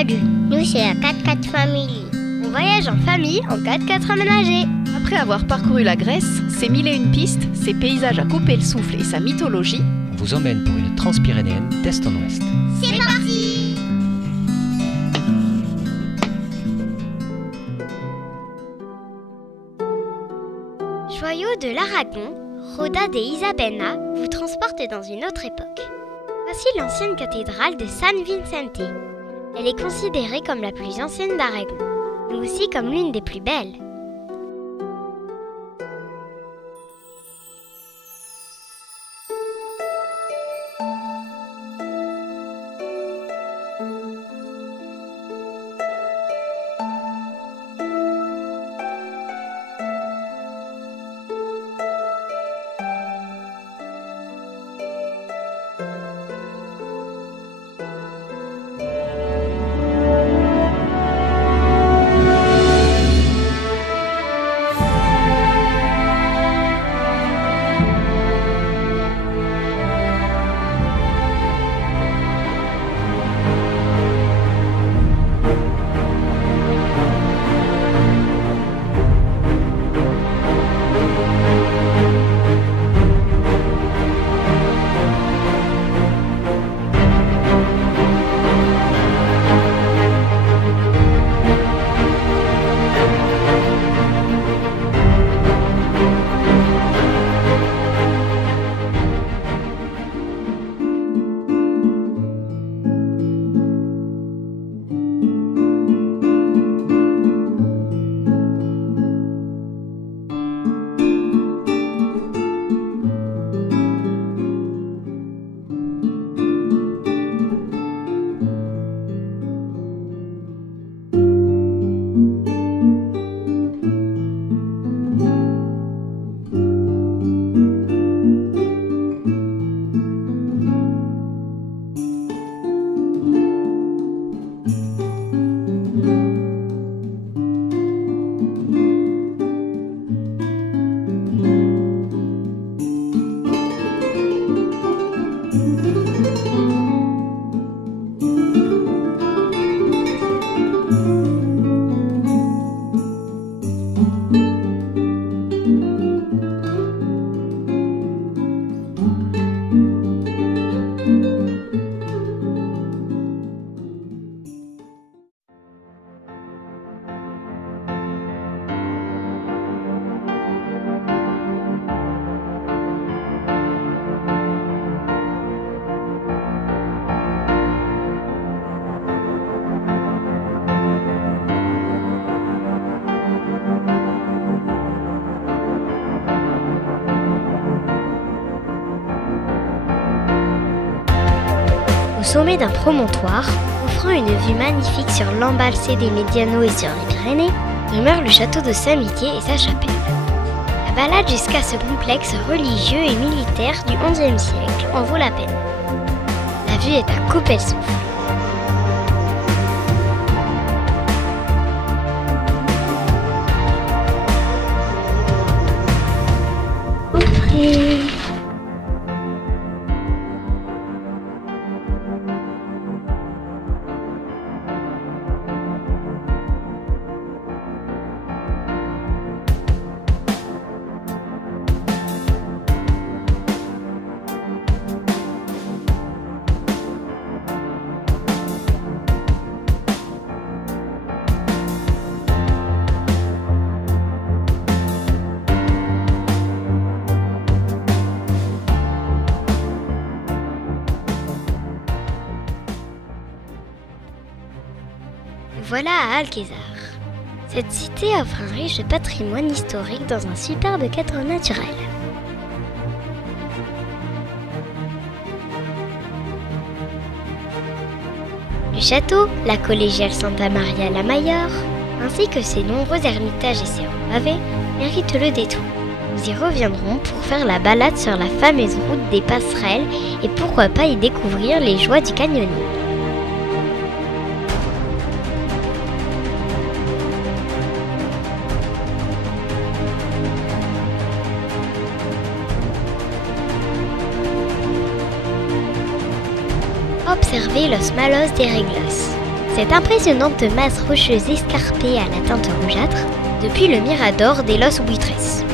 Salut, nous c'est la 4x4 Family. On voyage en famille en 4x4 aménagé. Après avoir parcouru la Grèce, ses mille et une pistes, ses paysages à couper le souffle et sa mythologie, on vous emmène pour une transpyrénéenne d'est en ouest. C'est parti! Joyaux de l'Aragon, Roda de Isabena vous transporte dans une autre époque. Voici l'ancienne cathédrale de San Vicente. Elle est considérée comme la plus ancienne d'Aragon, mais aussi comme l'une des plus belles. Au sommet d'un promontoire, offrant une vue magnifique sur l'embalsé des Médianos et sur les Pyrénées, demeure le château de Saint-Mitier et sa chapelle. La balade jusqu'à ce complexe religieux et militaire du XIe siècle en vaut la peine. La vue est à couper le souffle. Entrez. Voilà à Alquezar. Cette cité offre un riche patrimoine historique dans un superbe cadre naturel. Le château, la collégiale Santa Maria la Mayor, ainsi que ses nombreux ermitages et ses rues pavées, méritent le détour. Nous y reviendrons pour faire la balade sur la fameuse route des passerelles et pourquoi pas y découvrir les joies du canyoning. Observez los malos de reglas. Cette impressionnante masse rocheuse escarpée à la teinte rougeâtre, depuis le mirador des Los Buitres.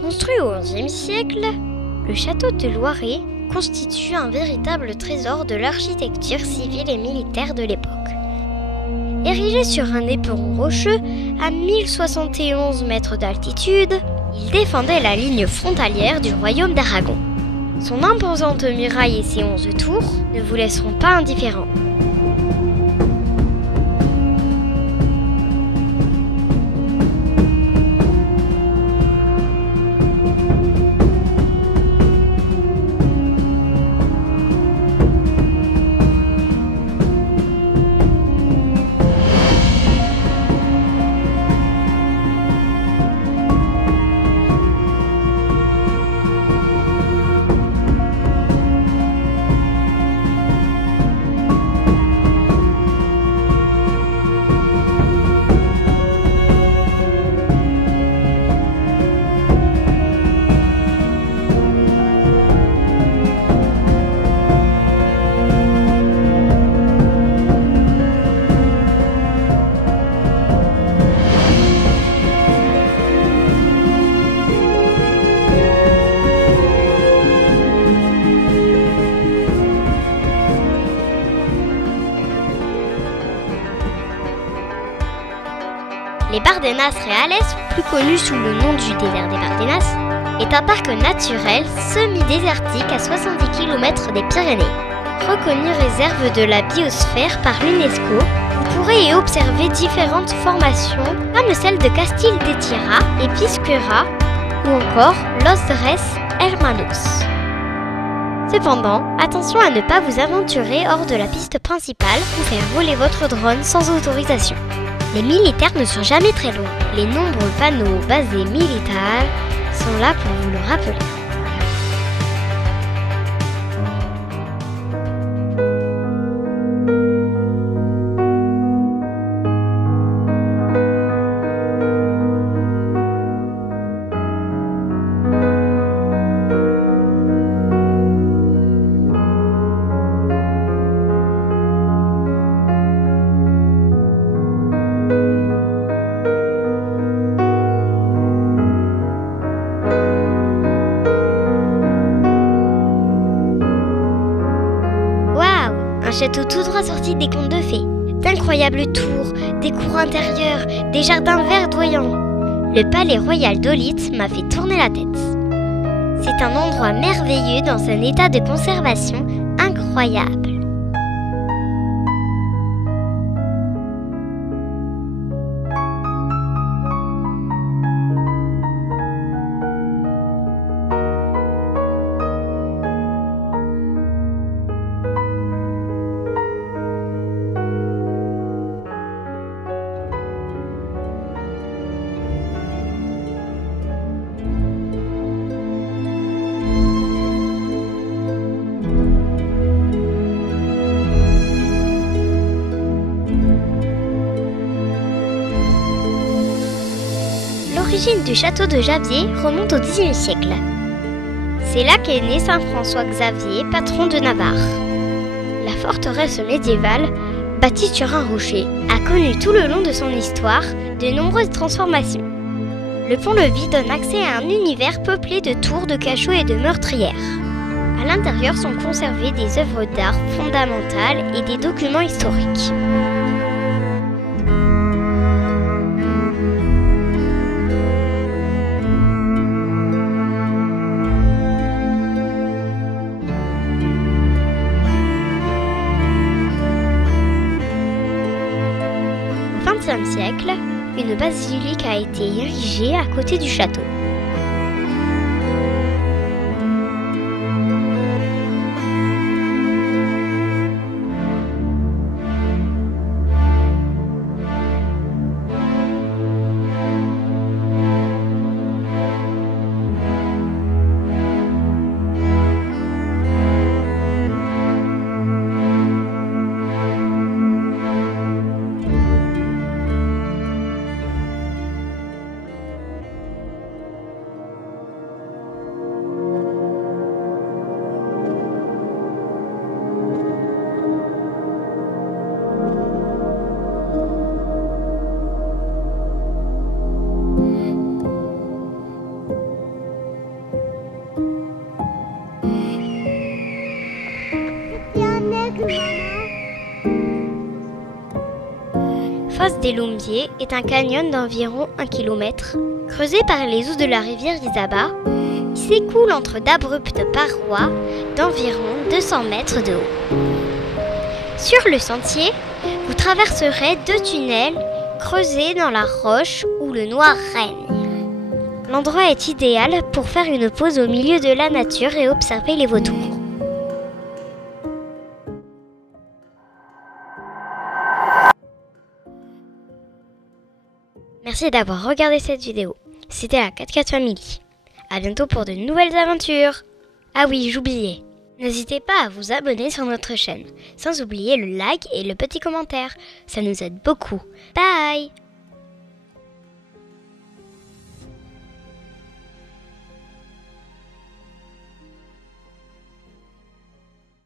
Construit au XIe siècle, le château de Loiret constitue un véritable trésor de l'architecture civile et militaire de l'époque. Érigé sur un éperon rocheux à 1071 mètres d'altitude, il défendait la ligne frontalière du royaume d'Aragon. Son imposante muraille et ses 11 tours ne vous laisseront pas indifférents. Les Bardenas Reales, plus connu sous le nom du désert des Bardenas, est un parc naturel semi-désertique à 70 km des Pyrénées. Reconnu réserve de la biosphère par l'UNESCO, vous pourrez y observer différentes formations comme celle de Castil de Tierra et Piscura ou encore Los Tres Hermanos. Cependant, attention à ne pas vous aventurer hors de la piste principale ou faire voler votre drone sans autorisation. Les militaires ne sont jamais très loin. Les nombreux panneaux basés militaires sont là pour vous le rappeler. Un château tout droit sorti des contes de fées, d'incroyables tours, des cours intérieures, des jardins verdoyants. Le palais royal d'Olite m'a fait tourner la tête. C'est un endroit merveilleux dans un état de conservation incroyable. L'origine du château de Javier remonte au Xe siècle. C'est là qu'est né Saint François Xavier, patron de Navarre. La forteresse médiévale, bâtie sur un rocher, a connu tout le long de son histoire de nombreuses transformations. Le pont-levis donne accès à un univers peuplé de tours, de cachots et de meurtrières. À l'intérieur sont conservées des œuvres d'art fondamentales et des documents historiques. Au XXe siècle, une basilique a été érigée à côté du château. Fosse des Lumbiers est un canyon d'environ 1 km, creusé par les eaux de la rivière Isaba, qui s'écoule entre d'abruptes parois d'environ 200 mètres de haut. Sur le sentier, vous traverserez 2 tunnels creusés dans la roche où le noir règne. L'endroit est idéal pour faire une pause au milieu de la nature et observer les vautours. Merci d'avoir regardé cette vidéo. C'était la 4x4 Family. A bientôt pour de nouvelles aventures. Ah oui, j'oubliais. N'hésitez pas à vous abonner sur notre chaîne, sans oublier le like et le petit commentaire. Ça nous aide beaucoup. Bye!